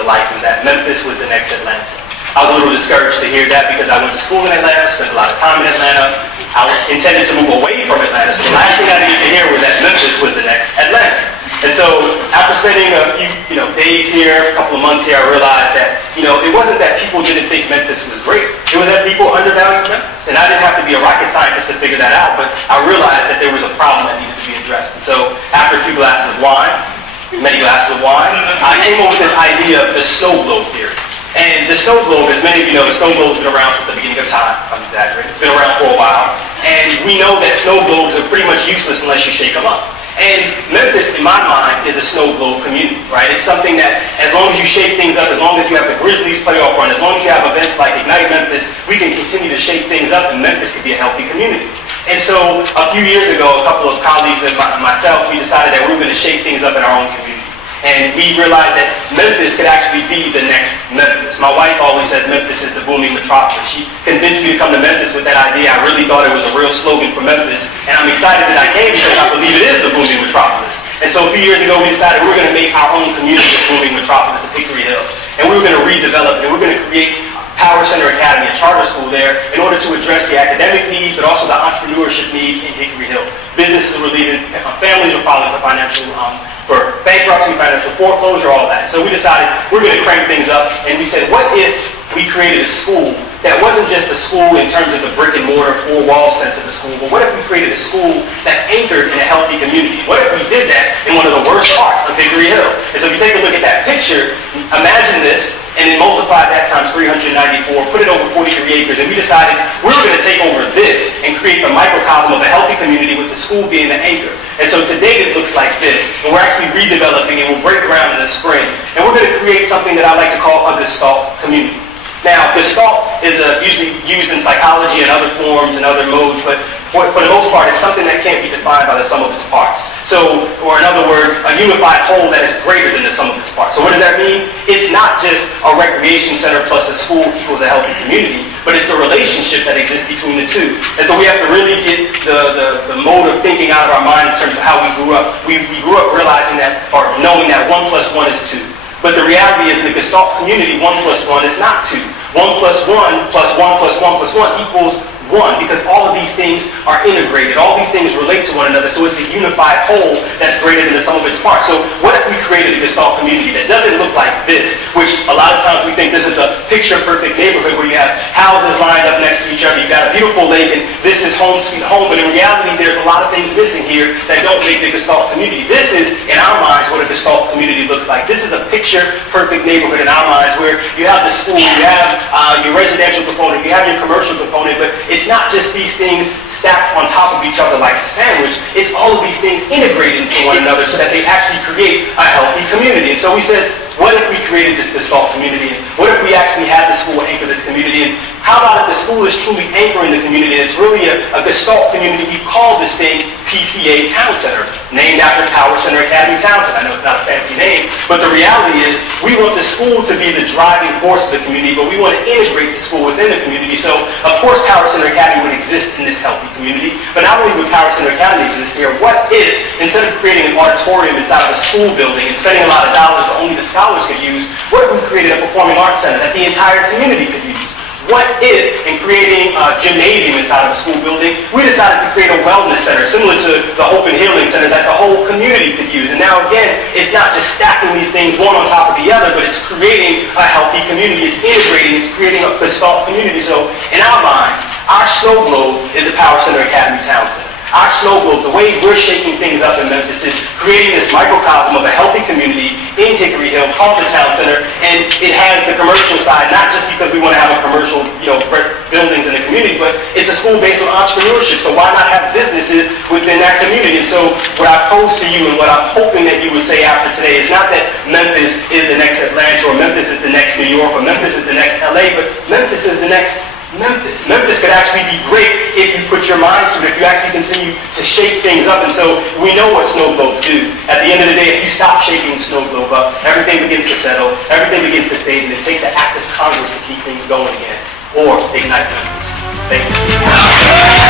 the life was that Memphis was the next Atlanta. I was a little discouraged to hear that because I went to school in Atlanta, spent a lot of time in Atlanta. I intended to move away from Atlanta, so the last thing I needed to hear was that Memphis was the next Atlanta. And so after spending a few days here, a couple of months here, I realized that it wasn't that people didn't think Memphis was great. It was that people undervalued Memphis. And I didn't have to be a rocket scientist to figure that out, but I realized that there was a problem that needed to be addressed. And so after a few glasses of wine, many glasses of wine, I came up with this idea of the snow globe theory. And the snow globe, as many of you know, the snow globe's been around since the beginning of time. I'm exaggerating. It's been around for a while. And we know that snow globes are pretty much useless unless you shake them up. And Memphis, in my mind, is a snow globe community, right? It's something that, as long as you shake things up, as long as you have the Grizzlies playoff run, as long as you have events like Ignite Memphis, we can continue to shake things up, and Memphis could be a healthy community. And so, a few years ago, a couple of colleagues and myself, we decided that we were going to shake things up in our own community. And we realized that Memphis could actually be the next Memphis. My wife always says Memphis is the booming metropolis. She convinced me to come to Memphis with that idea. I really thought it was a real slogan for Memphis. And I'm excited that I came because I believe it is the booming metropolis. And so a few years ago, we decided we were going to make our own community the booming metropolis of Hickory Hill. And we were going to redevelop it. And we were going to create Power Center Academy, a charter school there, in order to address the academic needs, but also the entrepreneurship needs in Hickory Hill. Businesses were leaving, families were filing for for bankruptcy, financial foreclosure, all that. So we decided we're going to crank things up, and we said, what if we created a school that wasn't just a school in terms of the brick and mortar, four-wall sense of the school, but what if we created a school that anchored in a healthy community? What if we did that in one of the worst parts of Hickory Hill? And so if you take a look at that picture, imagine this, and then multiply that times 394, put it over 43 acres, and we decided we were going to take over this and create the microcosm of a healthy community with the school being the anchor. And so today it looks like this, and we're actually redeveloping, and we'll break ground in the spring, and we're going to create something that I like to call a Gestalt community. Now, Gestalt is usually used in psychology and other forms and other modes, but for the most part, it's something that can't be defined by the sum of its parts. So, or in other words, a unified whole that is greater than the sum of its parts. So what does that mean? It's not just a recreation center plus a school equals a healthy community, but it's the relationship that exists between the two. And so we have to really get the mode of thinking out of our mind in terms of how we grew up. We grew up realizing that, or knowing that 1 + 1 is 2. But the reality is in the Gestalt community, 1 + 1 is not 2. 1 + 1 + 1 + 1 + 1 equals 1, because all of these things are integrated. All these things relate to one another, so it's a unified whole that's greater than the sum of its parts. So what if we created a Gestalt community that doesn't look like this, which a lot of times we think this is the picture-perfect neighborhood where you have houses lined up next to each other, you've got a beautiful lake, and this is home sweet home, but in reality there's a lot of things missing here that don't make the Gestalt community. This is, in our minds, what a Gestalt community looks like. This is a picture-perfect neighborhood in our minds where you have the school, you have your residential component, you have your commercial component, but it's not just these things stacked on top of each other like a sandwich. It's all of these things integrated into one another so that they actually create a healthy community. And so we said, what if we created this Gestalt community? And what if we actually had the school anchor this community? And how about if the school is truly anchoring the community? It's really a Gestalt community. We call this thing PCA Town Center, named after Power Center Academy Town Center. I know it's not a fancy name, but the reality is we want the school to be the driving force of the community, but we want to integrate the school within the community. So, of course, Power Center Academy would exist in this healthy community, but not only would Power Center Academy exist here, what if, instead of creating an auditorium inside of a school building and spending a lot of dollars that only the scholars could use, what if we created a performing arts center that the entire community could use? What if, in creating a gymnasium inside of a school building, we decided to create a wellness center similar to the Hope and Healing Center that the whole community could use? And now again, it's not just stacking these things one on top of the other, but it's creating a healthy community. It's integrating, it's creating a Gestalt community. So in our minds, our snow globe is the Power Center Academy Town Center. Our snow globe, the way we're shaking things up in Memphis, is creating this microcosm of a healthy community in Hickory Hill called the Town Center, and it has the commercial side, not just because we want to have a commercial, buildings in the community, but it's a school based on entrepreneurship, so why not have businesses within that community? And so what I pose to you and what I'm hoping that you would say after today is not that Memphis is the next Atlanta, or Memphis is the next New York, or Memphis is the next LA, but Memphis is the next Memphis. Memphis could actually be great if you put your mind to it, if you actually continue to shake things up. And so we know what snow globes do. At the end of the day, if you stop shaking the snow globe up, everything begins to settle, everything begins to fade, and it takes an act of Congress to keep things going again. Or ignite Memphis. Thank you.